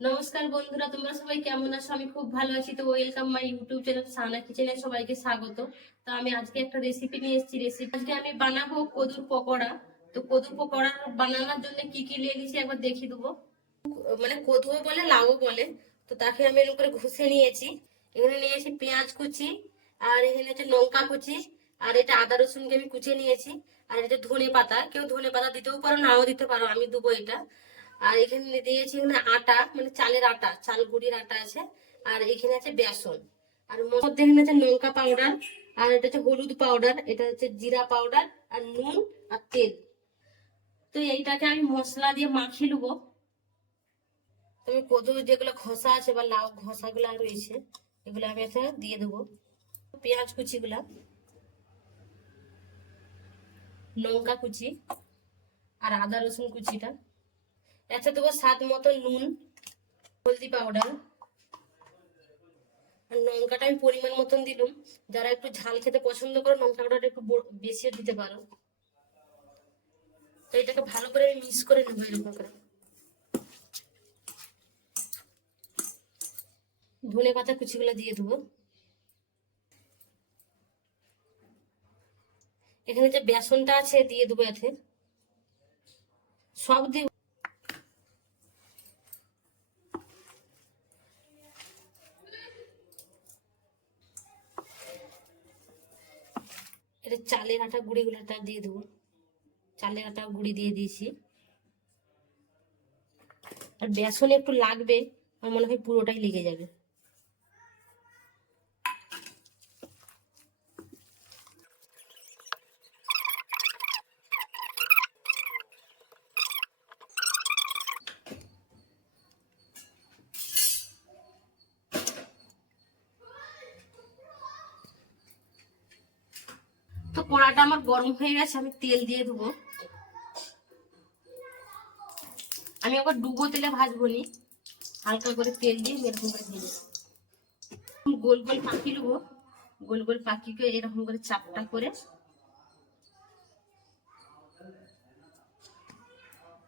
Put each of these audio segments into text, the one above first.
নমস্কার বন্ধুরা, তোমরা সবাই কেমন আছো? আমি খুব ভালো আছি। তো ওয়েলকাম মাই ইউটিউব চ্যানেল সানা কিচেনে সবাইকে স্বাগত। তো আমি আজকে একটা রেসিপি নিয়ে এসেছি। আজকে আমি বানাবো কদুর পকোড়া। তো কদুর পকোড়া বানানোর জন্য কি কি নিয়ে নিয়েছি একবার দেখিয়ে দেবো। মানে কদুও বলে লাউও বলে। তো তাকে আমি এরকম করে ঘষে নিয়েছি। এখানে নিয়েছি পেঁয়াজ কুচি, আর এখানে হচ্ছে লঙ্কা কুচি, আর এটা আদা রসুনকে আমি কুচিয়ে নিয়েছি। আর এটা ধনে পাতা, কেউ ধনে পাতা দিতেও পারো, নাও দিতে পারো, আমি দেবো এটা। আর এখানে দিয়েছি এখানে আটা, মানে চালের আটা, চাল গুঁড়ির আটা আছে। আর এখানে আছে বেসন। আর মধ্যে এখানে আছে লঙ্কা পাউডার, আর এটা হচ্ছে হলুদ পাউডার, এটা হচ্ছে জিরা পাউডার, আর নুন, আর তেল। তো এইটাকে আমি মশলা দিয়ে মাখিয়ে নেবো। তবে কদু যেগুলো খোসা আছে বা লাউ খোসা গুলা রয়েছে, এগুলো আমি এখানে দিয়ে দেবো। পেঁয়াজ কুচি গুলা, লঙ্কা কুচি, আর আদা রসুন কুচিটা। এতে দেবো স্বাদ মতো নুন, হলদি পাউডার, আর লঙ্কাটা আমি পরিমাণ মতন দিলাম। যারা একটু ঝাল খেতে পছন্দ করো, লঙ্কা পাউডারটা একটু বেশিও দিতে পারো। তো এটাকে ভালো করে আমি মিক্স করে নেবো এরকম করে। ধনে পাতা কুচিগুলো দিয়ে দেবো। এখানে যে বেসনটা আছে দিয়ে দেবো এতে, সব দিয়ে। এটা চালের আটা গুঁড়িগুলোটা দিয়ে দেবো। চালের আটা গুঁড়ি দিয়ে দিয়েছি। আর বেসন একটু লাগবে, আমার মনে হয় পুরোটাই লেগে যাবে। তো কড়াটা আমার গরম হয়ে গেছে, আমি তেল দিয়ে দেবো। আমি আবার ডুবো তেলে ভাজবো নি, হালকা করে তেল দিয়ে এরকম করে ভেজে গোল গোল পাকি নেবো। গোল গোল পাকিকে এরকম করে চাপটা করে,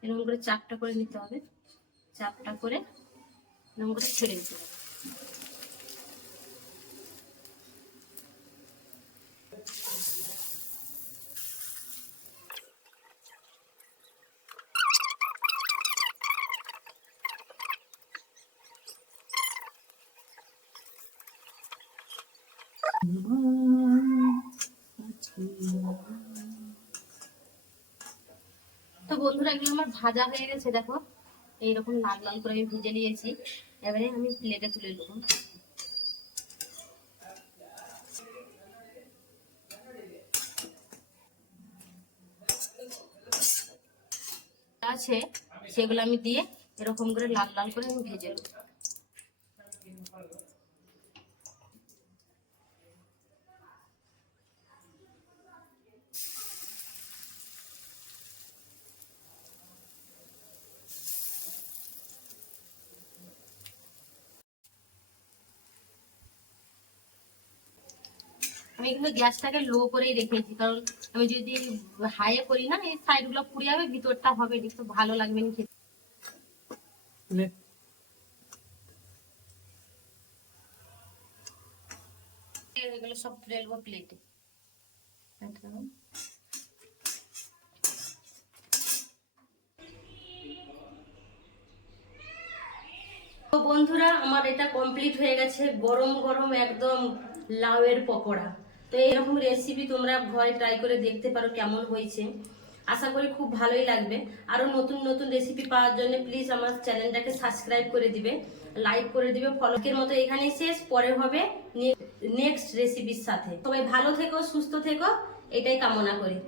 এরকম করে চাপটা করে নিতে হবে। চাপটা করে এরকম করে ছেড়ে দিতে হবে। তো বন্ধুরা, এগুলো আমার ভাজা হয়ে গেছে, দেখো এইরকম লাল লাল করে আমি ভেজে নিয়েছি। এবারে আমি প্লেটে তুলে নেবো। আছে সেগুলো আমি দিয়ে এরকম করে লাল লাল করে আমি ভেজে নেবো। আমি কিন্তু গ্যাসটাকে লো করেই রেখেছি, কারণ আমি যদি হাইয়ে করি না, এই সাইড গুলো পুড়ে যাবে, ভিতরটা হবে একটু ভালো লাগবে না খেতে। এগুলো সব তুলে নেবো প্লেটে। তো বন্ধুরা, আমার এটা কমপ্লিট হয়ে গেছে, গরম গরম একদম লাউয়ের পকোড়া। তো এরকম রেসিপি তোমরা ঘরে ট্রাই করে দেখতে পারো কেমন হয়েছে। আশা করি খুব ভালোই লাগবে। আরো নতুন নতুন রেসিপি পাওয়ার জন্য প্লিজ আমার চ্যানেলটাকে সাবস্ক্রাইব করে দিবে, লাইক করে দিবে, ফলোকের মতো এখানেই শেষ, পরে হবে নেক্সট রেসিপির সাথে। সবাই ভালো থেকো, সুস্থ থেকো, এটাই কামনা করি।